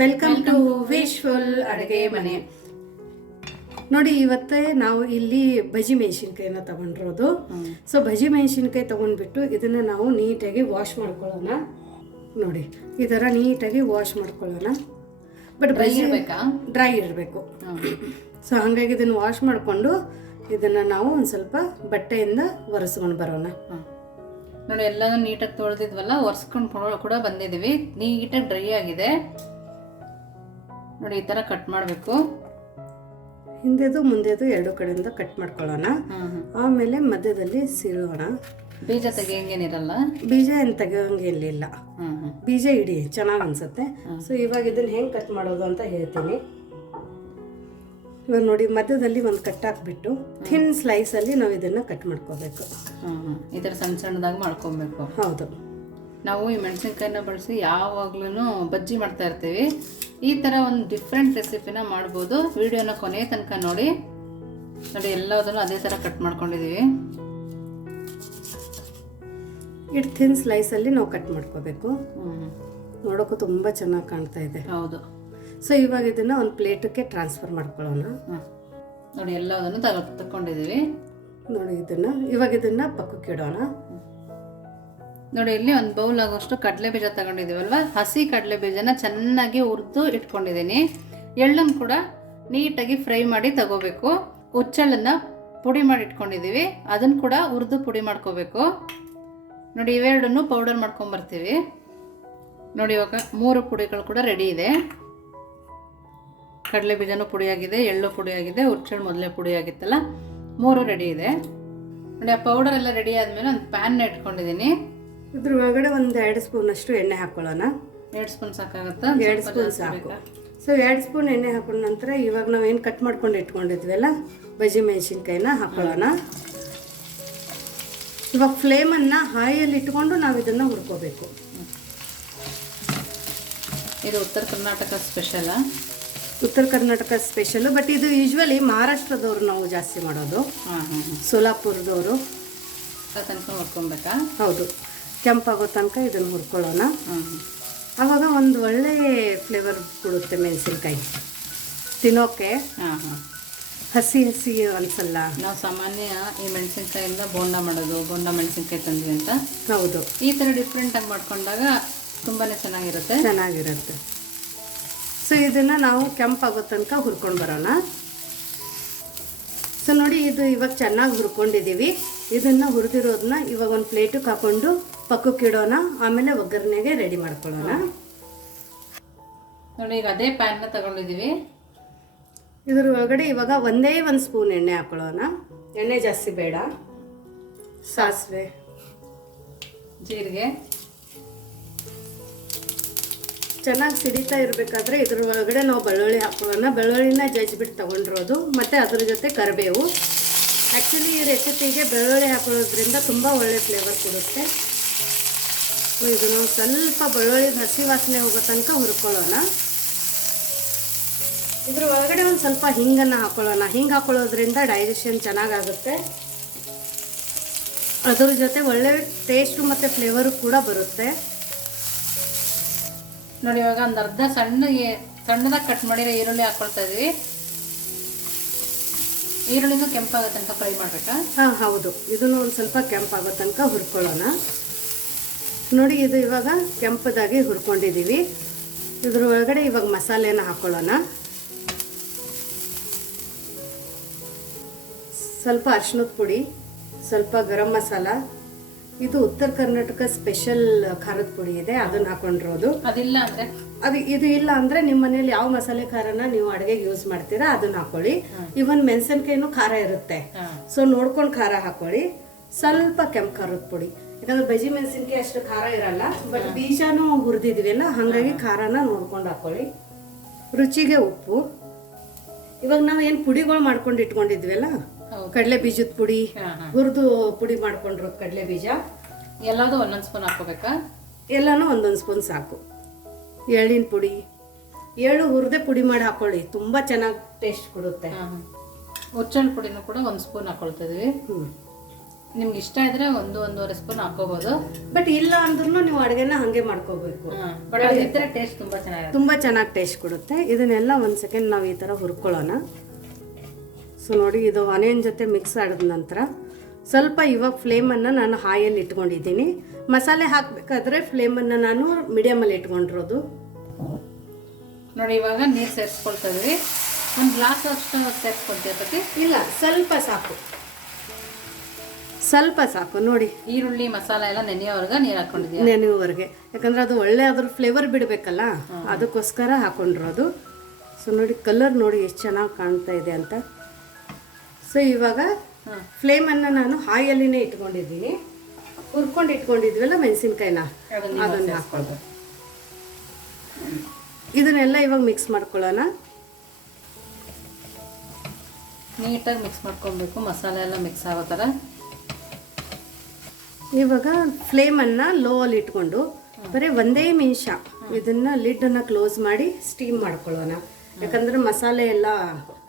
Welcome to wishful ಅಡುಗೆ ಮನೆ. ನೋಡಿ, ಇವತ್ತೇ ನಾವು ಇಲ್ಲಿ ಬಜ್ಜಿ ಮೆಣಸಿನ್ಕಾಯಿನ ತಗೊಂಡಿರೋದು. ಸೊ ಬಜ್ಜಿ ಮೆಣಸಿನ್ಕಾಯಿ ತಗೊಂಡ್ಬಿಟ್ಟು ಇದನ್ನ ನಾವು ನೀಟಾಗಿ ವಾಶ್ ಮಾಡ್ಕೊಳ್ಳೋಣ. ನೋಡಿ, ಈ ಥರ ನೀಟಾಗಿ ವಾಶ್ ಮಾಡ್ಕೊಳ್ಳೋಣ. ಬಟ್ ಬಜ್ಜಿ ಡ್ರೈ ಇರಬೇಕು. ಸೊ ಹಾಗಾಗಿ ಇದನ್ನು ವಾಶ್ ಮಾಡಿಕೊಂಡು ಇದನ್ನು ನಾವು ಒಂದು ಸ್ವಲ್ಪ ಬಟ್ಟೆಯಿಂದ ಒರೆಸ್ಕೊಂಡು ಬರೋಣ. ನೋಡಿ, ಎಲ್ಲನೂ ನೀಟಾಗಿ ತೊಳೆದಿದ್ವಲ್ಲ, ಒರೆಸ್ಕೊಂಡು ಕೂಡ ಬಂದಿದ್ದೀವಿ. ನೀಟಾಗಿ ಡ್ರೈ ಆಗಿದೆ. ನೋಡಿ, ಈ ಥರ ಕಟ್ ಮಾಡಬೇಕು. ಹಿಂದೆದು ಮುಂದೆದು ಎರಡು ಕಡೆಯಿಂದ ಕಟ್ ಮಾಡ್ಕೊಳ್ಳೋಣ. ಆಮೇಲೆ ಮಧ್ಯದಲ್ಲಿ ಸೀಳೋಣ. ಬೀಜ ತೆಗಿಯಂಗೇನಿರಲ್ಲ. ಬೀಜ ಏನು ತೆಗಿಯೋಂಗಿಲ್ಲ. ಬೀಜ ಇಡಿ ಚೆನ್ನಾಗಿ ಅನ್ಸುತ್ತೆ. ಸೊ ಇವಾಗ ಇದನ್ನ ಹೆಂಗೆ ಕಟ್ ಮಾಡೋದು ಅಂತ ಹೇಳ್ತೀನಿ. ಇವಾಗ ನೋಡಿ, ಮಧ್ಯದಲ್ಲಿ ಒಂದು ಕಟ್ ಹಾಕ್ಬಿಟ್ಟು ಥಿನ್ ಸ್ಲೈಸಲ್ಲಿ ನಾವು ಇದನ್ನ ಕಟ್ ಮಾಡ್ಕೋಬೇಕು. ಈ ಥರ ಸಣ್ಣ ಸಣ್ಣದಾಗಿ ಮಾಡ್ಕೊಬೇಕು. ಹೌದು, ನಾವು ಈ ಮೆಣಸಿನ್ಕಾಯಿನ ಬಳಸಿ ಯಾವಾಗ್ಲೂ ಬಜ್ಜಿ ಮಾಡ್ತಾ ಇರ್ತೀವಿ. ಈ ಥರ ಒಂದು ಡಿಫ್ರೆಂಟ್ ರೆಸಿಪಿನ ಮಾಡ್ಬೋದು. ವಿಡಿಯೋನ ಕೊನೆ ತನಕ ನೋಡಿ. ಎಲ್ಲದನ್ನು ಅದೇ ಥರ ಕಟ್ ಮಾಡ್ಕೊಂಡಿದ್ದೀವಿ. ಇಟ್ಟು ಥಿನ್ ಸ್ಲೈಸಲ್ಲಿ ನಾವು ಕಟ್ ಮಾಡ್ಕೋಬೇಕು. ನೋಡೋಕ್ಕೂ ತುಂಬ ಚೆನ್ನಾಗಿ ಕಾಣ್ತಾ ಇದೆ. ಹೌದು. ಸೊ ಇವಾಗ ಇದನ್ನು ಒಂದು ಪ್ಲೇಟಕ್ಕೆ ಟ್ರಾನ್ಸ್ಫರ್ ಮಾಡ್ಕೊಳ್ಳೋಣ. ನೋಡಿ, ಎಲ್ಲದನ್ನು ತಗೊಂಡಿದ್ದೀವಿ. ನೋಡಿ, ಇವಾಗ ಇದನ್ನು ಪಕ್ಕಕ್ಕೆ ಇಡೋಣ. ನೋಡಿ, ಇಲ್ಲಿ ಒಂದು ಬೌಲ್ ಆಗೋಷ್ಟು ಕಡಲೆ ಬೀಜ ತಗೊಂಡಿದ್ದೀವಲ್ವ, ಹಸಿ ಕಡಲೆ ಬೀಜನ ಚೆನ್ನಾಗಿ ಹುರಿದು ಇಟ್ಕೊಂಡಿದ್ದೀನಿ. ಎಳ್ಳನ್ನು ಕೂಡ ನೀಟಾಗಿ ಫ್ರೈ ಮಾಡಿ ತಗೋಬೇಕು. ಹುಚ್ಚೆಳ್ಳನ್ನು ಪುಡಿ ಮಾಡಿ ಇಟ್ಕೊಂಡಿದ್ದೀವಿ, ಅದನ್ನು ಕೂಡ ಹುರಿದು ಪುಡಿ ಮಾಡ್ಕೋಬೇಕು. ನೋಡಿ, ಇವೆರಡನ್ನು ಪೌಡರ್ ಮಾಡ್ಕೊಂಬರ್ತೀವಿ. ನೋಡಿ, ಇವಾಗ 3 ಪುಡಿಗಳು ಕೂಡ ರೆಡಿ ಇದೆ. ಕಡಲೆ ಬೀಜನೂ ಪುಡಿಯಾಗಿದೆ, ಎಳ್ಳು ಪುಡಿಯಾಗಿದೆ, ಹುಚ್ಚೆಳ್ಳು ಮೊದಲೇ ಪುಡಿಯಾಗಿತ್ತಲ್ಲ, 3 ರೆಡಿ ಇದೆ. ನೋಡಿ, ಆ ಪೌಡರ್ ಎಲ್ಲ ರೆಡಿ ಆದಮೇಲೆ ಒಂದು ಪ್ಯಾನ್ನ ಇಟ್ಕೊಂಡಿದ್ದೀನಿ. ಇದ್ರ ಒಳಗಡೆ ಒಂದು 2 ಸ್ಪೂನ್ ಅಷ್ಟು ಎಣ್ಣೆ ಹಾಕೊಳ್ಳೋಣ. 2 ಸ್ಪೂನ್ ಸಾಕಾಗುತ್ತಾ? 2 ಸ್ಪೂನ್ ಸಾಕು. ಸೊ 2 ಸ್ಪೂನ್ ಎಣ್ಣೆ ಹಾಕೊಂಡ ನಂತರ ಇವಾಗ ನಾವೇನು ಕಟ್ ಮಾಡ್ಕೊಂಡು ಇಟ್ಕೊಂಡಿದ್ವಲ್ಲ ಬಜ್ಜಿ ಮೆಣಸಿನ್ಕಾಯಿನ ಹಾಕೊಳ್ಳೋಣ. ಇವಾಗ ಫ್ಲೇಮನ್ನು ಹಾಯಲ್ಲಿ ಇಟ್ಕೊಂಡು ನಾವು ಇದನ್ನು ಹುರ್ಕೋಬೇಕು. ಇದು ಉತ್ತರ ಕರ್ನಾಟಕ ಸ್ಪೆಷಲ್. ಉತ್ತರ ಕರ್ನಾಟಕ ಸ್ಪೆಷಲ್. ಬಟ್ ಇದು ಯೂಶ್ವಲಿ ಮಹಾರಾಷ್ಟ್ರದವ್ರು ನಾವು ಜಾಸ್ತಿ ಮಾಡೋದು. ಸೋಲಾಪುರದವರು. ತನಕ ಹುರ್ಕೊಬೇಕಾ? ಹೌದು, ಕೆಂಪಾಗೋ ತನಕ ಇದನ್ನು ಹುರ್ಕೊಳ್ಳೋಣ. ಆವಾಗ ಒಂದು ಒಳ್ಳೆ ಫ್ಲೇವರ್ ಕೊಡುತ್ತೆ ಮೆಣಸಿನ್ಕಾಯಿ ತಿನ್ನೋಕೆ. ಹಸಿ ಹಸಿ ಅನ್ಸಲ್ಲ. ನಾವು ಸಾಮಾನ್ಯ ಈ ಮೆಣಸಿನ್ಕಾಯಿಂದ ಬೋಂಡ ಮಾಡೋದು, ಬೋಂಡ ಮೆಣಸಿನ್ಕಾಯಿ ತಂದ್ವಿ ಅಂತ. ಹೌದು, ಈ ಥರ ಡಿಫ್ರೆಂಟಾಗಿ ಮಾಡ್ಕೊಂಡಾಗ ತುಂಬಾ ಚೆನ್ನಾಗಿರುತ್ತೆ. ಸೊ ಇದನ್ನು ನಾವು ಕೆಂಪಾಗೋ ತನಕ ಹುರ್ಕೊಂಡು ಬರೋಣ. ಸೊ ನೋಡಿ, ಇದು ಇವಾಗ ಚೆನ್ನಾಗಿ ಹುರ್ಕೊಂಡಿದ್ದೀವಿ. ಇದನ್ನು ಹುರಿದಿರೋದನ್ನ ಇವಾಗ ಒಂದು ಪ್ಲೇಟಿಗೆ ಹಾಕೊಂಡು ಪಕ್ಕಕ್ಕೆ ಇಡೋಣ. ಆಮೇಲೆ ಒಗ್ಗರಣೆಗೆ ರೆಡಿ ಮಾಡ್ಕೊಳ್ಳೋಣ. ನೋಡಿ, ಈಗ ಅದೇ ಪ್ಯಾನ್ನ ತಗೊಂಡಿದ್ದೀವಿ. ಇದ್ರ ಒಳಗಡೆ ಇವಾಗ ಒಂದೇ ಒಂದು ಸ್ಪೂನ್ ಎಣ್ಣೆ ಹಾಕೊಳ್ಳೋಣ. ಎಣ್ಣೆ ಜಾಸ್ತಿ ಬೇಡ. ಸಾಸಿವೆ, ಜೀರಿಗೆ ಚೆನ್ನಾಗಿ ಸಿಡಿತಾ ಇರಬೇಕಾದ್ರೆ ಇದ್ರ ಒಳಗಡೆ ನಾವು ಬೆಳ್ಳುಳ್ಳಿ ಹಾಕೊಳ್ಳೋಣ. ಬೆಳ್ಳುಳ್ಳಿನ ಜಜ್ಜಿಬಿಟ್ಟು ತಗೊಂಡಿರೋದು. ಮತ್ತು ಅದ್ರ ಜೊತೆ ಕರಿಬೇವು. ಆ್ಯಕ್ಚುಲಿ ಈ ರೆಸಿಪಿಗೆ ಬೆಳ್ಳುಳ್ಳಿ ಹಾಕೊಳ್ಳೋದ್ರಿಂದ ತುಂಬ ಒಳ್ಳೆ ಫ್ಲೇವರ್ ಕೊಡುತ್ತೆ. ಇದನ್ನು ಸ್ವಲ್ಪ ಬೆಳ್ಳುಳ್ಳಿ ಹಸಿ ವಾಸನೆ ಹೋಗೋ ತನಕ ಹುರ್ಕೊಳ್ಳೋಣ. ಇದ್ರ ಒಳಗಡೆ ಒಂದು ಸ್ವಲ್ಪ ಹಿಂಗನ್ನು ಹಾಕೊಳ್ಳೋಣ. ಹಿಂಗೆ ಹಾಕೊಳ್ಳೋದ್ರಿಂದ ಡೈಜೆಷನ್ ಚೆನ್ನಾಗಾಗುತ್ತೆ. ಅದ್ರ ಜೊತೆ ಒಳ್ಳೆ ಟೇಸ್ಟು ಮತ್ತು ಫ್ಲೇವರು ಕೂಡ ಬರುತ್ತೆ. ನೋಡಿ, ಇವಾಗ ಒಂದು ಅರ್ಧ ಸಣ್ಣದಾಗಿ ಕಟ್ ಮಾಡಿರೋ ಈರುಳ್ಳಿ ಹಾಕ್ಕೊಳ್ತಾ ಇದ್ವಿ. ಈರುಳ್ಳಿನೂ ಕೆಂಪಾಗೋ ತನಕ ಫ್ರೈ ಮಾಡಬೇಕಾ? ಹೌದು, ಇದನ್ನು ಒಂದು ಸ್ವಲ್ಪ ಕೆಂಪಾಗೋ ತನಕ ಹುರ್ಕೊಳ್ಳೋಣ. ನೋಡಿ, ಇದು ಇವಾಗ ಕೆಂಪದಾಗಿ ಹುರ್ಕೊಂಡಿದ್ದೀವಿ. ಇದ್ರ ಒಳಗಡೆ ಇವಾಗ ಮಸಾಲೆನ ಹಾಕ್ಕೊಳ್ಳೋಣ. ಸ್ವಲ್ಪ ಅರಿಶಿಣದ ಪುಡಿ, ಸ್ವಲ್ಪ ಗರಂ ಮಸಾಲ. ಇದು ಉತ್ತರ ಕರ್ನಾಟಕ ಸ್ಪೆಷಲ್ ಖಾರದ ಪುಡಿ ಇದೆ, ಅದನ್ನ ಹಾಕೊಂಡಿರೋದು. ಇದು ಇಲ್ಲ ಅಂದ್ರೆ ನಿಮ್ಮ ಮನೇಲಿ ಯಾವ ಮಸಾಲೆ ಖಾರನ ನೀವು ಅಡುಗೆಗೆ ಯೂಸ್ ಮಾಡ್ತೀರಾ ಅದನ್ನ ಹಾಕೊಳ್ಳಿ. ಇವನ್ ಮೆಣಸಿನ್ಕಾಯಿನೂ ಖಾರ ಇರುತ್ತೆ, ಸೊ ನೋಡ್ಕೊಂಡು ಖಾರ ಹಾಕೊಳ್ಳಿ. ಸ್ವಲ್ಪ ಕೆಂಪು ಖಾರದ ಪುಡಿ, ಯಾಕಂದ್ರೆ ಬಜ್ಜಿ ಮೆಣಸಿನ್ಕಾಯಿ ಅಷ್ಟು ಖಾರ ಇರಲ್ಲ. ಬಟ್ ಬೀಜನೂ ಹುರಿದಿದ್ವಿಲ್ಲ, ಹಾಗಾಗಿ ಖಾರನ ನೋಡ್ಕೊಂಡು ಹಾಕೊಳ್ಳಿ. ರುಚಿಗೆ ಉಪ್ಪು. ಇವಾಗ ನಾವು ಏನು ಪುಡಿಗಳು ಮಾಡ್ಕೊಂಡು ಇಟ್ಕೊಂಡಿದ್ವಲ್ಲ, ಕಡಲೆ ಬೀಜದ ಪುಡಿ, ಹುರಿದು ಪುಡಿ ಮಾಡ್ಕೊಂಡಿರೋದು ಕಡಲೆ ಬೀಜ, ಎಲ್ಲದೂ ಒಂದೊಂದು ಸ್ಪೂನ್ ಹಾಕೋಬೇಕಾ? ಎಲ್ಲಾನು ಒಂದೊಂದು ಸ್ಪೂನ್ ಸಾಕು. ಎಳ್ಳಿನ ಪುಡಿ, ಎಳ್ಳು ಹುರಿದೆ ಪುಡಿ ಮಾಡಿ ಹಾಕೊಳ್ಳಿ, ತುಂಬ ಚೆನ್ನಾಗಿ ಟೇಸ್ಟ್ ಕೊಡುತ್ತೆ. ಹುಚ್ಚೆಳ್ಳು ಪುಡಿನೂ ಕೂಡ 1 ಸ್ಪೂನ್ ಹಾಕೊಳ್ತಿದ್ವಿ. ನಿಮ್ಗೆ ಇಷ್ಟ ಇದ್ರೆ 1-1.5 ಸ್ಪೂನ್ ಹಾಕೋಬಹುದು. ಬಟ್ ಇಲ್ಲ ಅಂದ್ರೂ ನೀವು ಅಡುಗೆನ ಹಾಗೆ ಮಾಡ್ಕೋಬೇಕು. ಬಟ್ ಅದಿದ್ರೆ ಟೇಸ್ಟ್ ತುಂಬ ಚೆನ್ನಾಗಿರುತ್ತೆ, ತುಂಬ ಚೆನ್ನಾಗಿ ಟೇಸ್ಟ್ ಕೊಡುತ್ತೆ. ಇದನ್ನೆಲ್ಲ ಒಂದು ಸೆಕೆಂಡ್ ನಾವು ಈ ಥರ ಹುರ್ಕೊಳ್ಳೋಣ. ಸೊ ನೋಡಿ, ಇದು ಆನಿಯನ್ ಜೊತೆ ಮಿಕ್ಸ್ ಆಡಿದ ನಂತರ ಸ್ವಲ್ಪ ಇವಾಗ ಫ್ಲೇಮನ್ನು ನಾನು ಹಾಯಲ್ಲಿ ಇಟ್ಕೊಂಡಿದ್ದೀನಿ. ಮಸಾಲೆ ಹಾಕಬೇಕಾದ್ರೆ ಫ್ಲೇಮನ್ನು ನಾನು ಮೀಡಿಯಮಲ್ಲಿ ಇಟ್ಕೊಂಡಿರೋದು. ನೋಡಿ ಇವಾಗ ನೀರು ಸೇರಿಸ್ಕೊಳ್ತಾ ಇದ್ವಿ. ಒಂದು ಗ್ಲಾಸ್ ಅಷ್ಟು ಸೇರಿಸ್ಕೊಳ್ತೀವಿ ಪತಿ? ಇಲ್ಲ, ಸ್ವಲ್ಪ ಸಾಕು, ಸ್ವಲ್ಪ ಸಾಕು. ನೋಡಿ, ಈರುಳ್ಳಿ ಮಸಾಲ ಎಲ್ಲ ನೆನೆಯೋವರೆಗೆ ನೀರು ಹಾಕೊಂಡಿದ್ದೀವಿ. ನೆನೆಯುವವರೆಗೆ, ಯಾಕಂದ್ರೆ ಅದು ಒಳ್ಳೆ ಅದ್ರ ಫ್ಲೇವರ್ ಬಿಡಬೇಕಲ್ಲ, ಅದಕ್ಕೋಸ್ಕರ ಹಾಕೊಂಡಿರೋದು. ಸೊ ನೋಡಿ, ಕಲರ್ ನೋಡಿ ಎಷ್ಟು ಚೆನ್ನಾಗಿ ಕಾಣ್ತಾ ಇದೆ ಅಂತ. ಸೊ ಇವಾಗ ಫ್ಲೇಮನ್ನು ನಾನು ಹಾಯಲ್ಲಿನೇ ಇಟ್ಕೊಂಡಿದ್ದೀನಿ. ಹುರ್ಕೊಂಡು ಇಟ್ಕೊಂಡಿದ್ವಲ್ಲ ಮೆಣಸಿನ್ಕಾಯಿನ, ಅದನ್ನು ಹಾಕ್ಕೊಂಡು ಇದನ್ನೆಲ್ಲ ಇವಾಗ ಮಿಕ್ಸ್ ಮಾಡ್ಕೊಳ್ಳೋಣ. ನೀಟಾಗಿ ಮಿಕ್ಸ್ ಮಾಡ್ಕೊಬೇಕು, ಮಸಾಲೆ ಎಲ್ಲ ಮಿಕ್ಸ್ ಆಗೋ ಥರ. ಇವಾಗ ಫ್ಲೇಮನ್ನು ಲೋ ಅಲ್ಲಿ ಇಟ್ಕೊಂಡು ಬರೀ 1 ನಿಮಿಷ ಇದನ್ನು ಲಿಡ್ಡನ್ನು ಕ್ಲೋಸ್ ಮಾಡಿ ಸ್ಟೀಮ್ ಮಾಡ್ಕೊಳ್ಳೋಣ. ಯಾಕಂದ್ರೆ ಮಸಾಲೆ ಎಲ್ಲ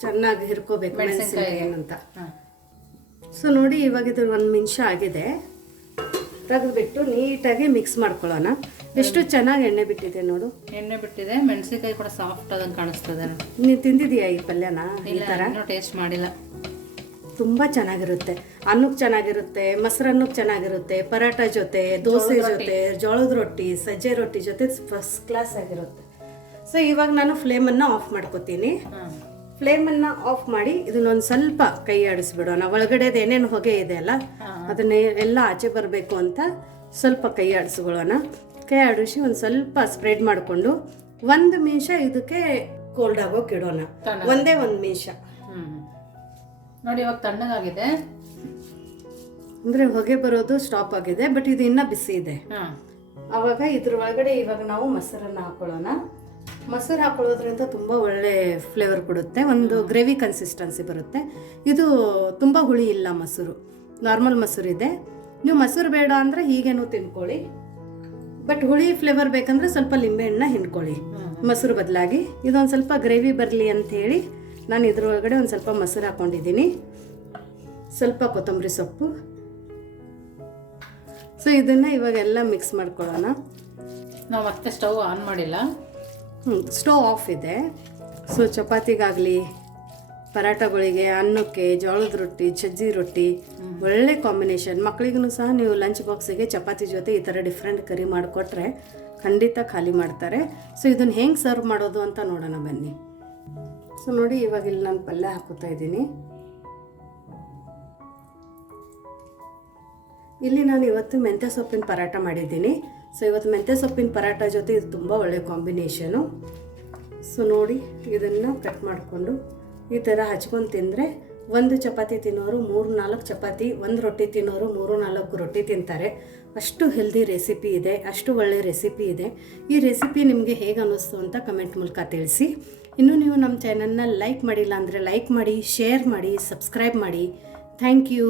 ಚೆನ್ನಾಗಿ ಹಿರ್ಕೋಬೇಕು ಮೆಣಸಿನ್ಕಾಯಿ ಅಂತ. ಸೊ ನೋಡಿ, ಇವಾಗ ಇದು 1 ನಿಮಿಷ ಆಗಿದೆ. ತೆಗೆದುಬಿಟ್ಟು ನೀಟಾಗಿ ಮಿಕ್ಸ್ ಮಾಡ್ಕೊಳ್ಳೋಣ. ಎಷ್ಟು ಚೆನ್ನಾಗಿ ಎಣ್ಣೆ ಬಿಟ್ಟಿದೆ ನೋಡು. ಎಣ್ಣೆ ಬಿಟ್ಟಿದೆ, ಮೆಣಸಿನ್ಕಾಯಿ ಕೂಡ ಸಾಫ್ಟ್ ಆದಂಗೆ ಕಾಣಿಸ್ತದೆ. ನೀನು ತಿಂದಿದೀಯಾ ಈ ಪಲ್ಯನ? ಈ ಥರ ಟೇಸ್ಟ್ ಮಾಡಿಲ್ಲ. ತುಂಬ ಚೆನ್ನಾಗಿರುತ್ತೆ, ಅನ್ನಕ್ಕೆ ಚೆನ್ನಾಗಿರುತ್ತೆ, ಮೊಸರನ್ನಕ್ಕೆ ಚೆನ್ನಾಗಿರುತ್ತೆ, ಪರಾಟ ಜೊತೆ, ದೋಸೆ ಜೊತೆ, ಜೋಳದ ರೊಟ್ಟಿ, ಸಜ್ಜೆ ರೊಟ್ಟಿ ಜೊತೆ ಫಸ್ಟ್ ಕ್ಲಾಸ್ ಆಗಿರುತ್ತೆ. ಸೊ ಇವಾಗ ನಾನು ಫ್ಲೇಮನ್ನು ಆಫ್ ಮಾಡ್ಕೋತೀನಿ. ಫ್ಲೇಮನ್ನು ಆಫ್ ಮಾಡಿ ಇದನ್ನೊಂದು ಸ್ವಲ್ಪ ಕೈ ಆಡಿಸ್ಬಿಡೋಣ. ಒಳಗಡೆದು ಏನೇನು ಹೊಗೆ ಇದೆ ಅಲ್ಲ, ಅದನ್ನ ಎಲ್ಲ ಆಚೆ ಬರಬೇಕು ಅಂತ ಸ್ವಲ್ಪ ಕೈ ಆಡಿಸ್ಕೊಳ್ಳೋಣ. ಕೈ ಆಡಿಸಿ ಒಂದು ಸ್ವಲ್ಪ ಸ್ಪ್ರೆಡ್ ಮಾಡಿಕೊಂಡು 1 ನಿಮಿಷ ಇದಕ್ಕೆ ಕೋಲ್ಡ್ ಆಗೋಕೆ ಇಡೋಣ. 1 ನಿಮಿಷ. ನೋಡಿ ಇವಾಗ ತಣ್ಣಗಾಗಿದೆ, ಅಂದರೆ ಹೊಗೆ ಬರೋದು ಸ್ಟಾಪ್ ಆಗಿದೆ. ಬಟ್ ಇದು ಇನ್ನೂ ಬಿಸಿ ಇದೆ. ಆವಾಗ ಇದ್ರ ಒಳಗಡೆ ಇವಾಗ ನಾವು ಮೊಸರನ್ನು ಹಾಕೊಳ್ಳೋಣ. ಮೊಸರು ಹಾಕೊಳ್ಳೋದ್ರಿಂದ ತುಂಬ ಒಳ್ಳೆ ಫ್ಲೇವರ್ ಕೊಡುತ್ತೆ, ಒಂದು ಗ್ರೇವಿ ಕನ್ಸಿಸ್ಟೆನ್ಸಿ ಬರುತ್ತೆ. ಇದು ತುಂಬ ಹುಳಿ ಇಲ್ಲ, ಮೊಸರು ನಾರ್ಮಲ್ ಮೊಸರು ಇದೆ. ನೀವು ಮೊಸರು ಬೇಡ ಅಂದರೆ ಹೀಗೇನು ತಿನ್ಕೊಳ್ಳಿ. ಬಟ್ ಹುಳಿ ಫ್ಲೇವರ್ ಬೇಕಂದ್ರೆ ಸ್ವಲ್ಪ ಲಿಂಬೆಹಣ್ಣು ಹಿಂಡ್ಕೊಳ್ಳಿ ಮೊಸರು ಬದಲಾಗಿ. ಇದೊಂದು ಸ್ವಲ್ಪ ಗ್ರೇವಿ ಬರಲಿ ಅಂಥೇಳಿ ನಾನು ಇದ್ರೊಳಗಡೆ ಒಂದು ಸ್ವಲ್ಪ ಮೊಸರು ಹಾಕ್ಕೊಂಡಿದ್ದೀನಿ, ಸ್ವಲ್ಪ ಕೊತ್ತಂಬರಿ ಸೊಪ್ಪು. ಸೊ ಇದನ್ನು ಇವಾಗೆಲ್ಲ ಮಿಕ್ಸ್ ಮಾಡ್ಕೊಳ್ಳೋಣ. ನಾವು ಮತ್ತೆ ಸ್ಟವ್ ಆನ್ ಮಾಡಿಲ್ಲ, ಸ್ಟವ್ ಆಫ್ ಇದೆ. ಸೊ ಚಪಾತಿಗಾಗಲಿ, ಪರಾಟಗಳಿಗೆ, ಅನ್ನಕ್ಕೆ, ಜೋಳದ ರೊಟ್ಟಿ, ಸಜ್ಜಿ ರೊಟ್ಟಿ ಒಳ್ಳೆ ಕಾಂಬಿನೇಷನ್. ಮಕ್ಕಳಿಗೂ ಸಹ ನೀವು ಲಂಚ್ ಬಾಕ್ಸಿಗೆ ಚಪಾತಿ ಜೊತೆ ಈ ಥರ ಡಿಫ್ರೆಂಟ್ ಕರಿ ಮಾಡಿಕೊಟ್ರೆ ಖಂಡಿತ ಖಾಲಿ ಮಾಡ್ತಾರೆ. ಸೊ ಇದನ್ನು ಹೆಂಗೆ ಸರ್ವ್ ಮಾಡೋದು ಅಂತ ನೋಡೋಣ ಬನ್ನಿ. ಸೊ ನೋಡಿ, ಇವಾಗ ಇಲ್ಲಿ ನಾನು ಪಲ್ಯ ಹಾಕೋತಾ ಇದ್ದೀನಿ. ಇಲ್ಲಿ ನಾನು ಇವತ್ತು ಮೆಂತ್ಯ ಸೊಪ್ಪಿನ ಪರಾಟ ಮಾಡಿದ್ದೀನಿ. ಸೊ ಇವತ್ತು ಮೆಂತ್ಯ ಸೊಪ್ಪಿನ ಪರಾಟ ಜೊತೆ ಇದು ತುಂಬ ಒಳ್ಳೆ ಕಾಂಬಿನೇಷನು. ಸೊ ನೋಡಿ, ಇದನ್ನು ಕಟ್ ಮಾಡಿಕೊಂಡು ಈ ಥರ ಹಚ್ಕೊಂಡು ತಿಂದರೆ 1 ಚಪಾತಿ ತಿನ್ನೋರು 3-4 ಚಪಾತಿ, 1 ರೊಟ್ಟಿ ತಿನ್ನೋರು 3-4 ರೊಟ್ಟಿ ತಿಂತಾರೆ. ಅಷ್ಟು ಹೆಲ್ದಿ ರೆಸಿಪಿ ಇದೆ, ಅಷ್ಟು ಒಳ್ಳೆ ರೆಸಿಪಿ ಇದೆ. ಈ ರೆಸಿಪಿ ನಿಮಗೆ ಹೇಗೆ ಅನ್ನಿಸ್ತು ಅಂತ ಕಮೆಂಟ್ ಮೂಲಕ ತಿಳಿಸಿ. ಇನ್ನೂ ನೀವು ನಮ್ಮ ಚಾನಲ್ನ ಲೈಕ್ ಮಾಡಿಲ್ಲ ಅಂದರೆ ಲೈಕ್ ಮಾಡಿ, ಶೇರ್ ಮಾಡಿ, ಸಬ್ಸ್ಕ್ರೈಬ್ ಮಾಡಿ. Thank you.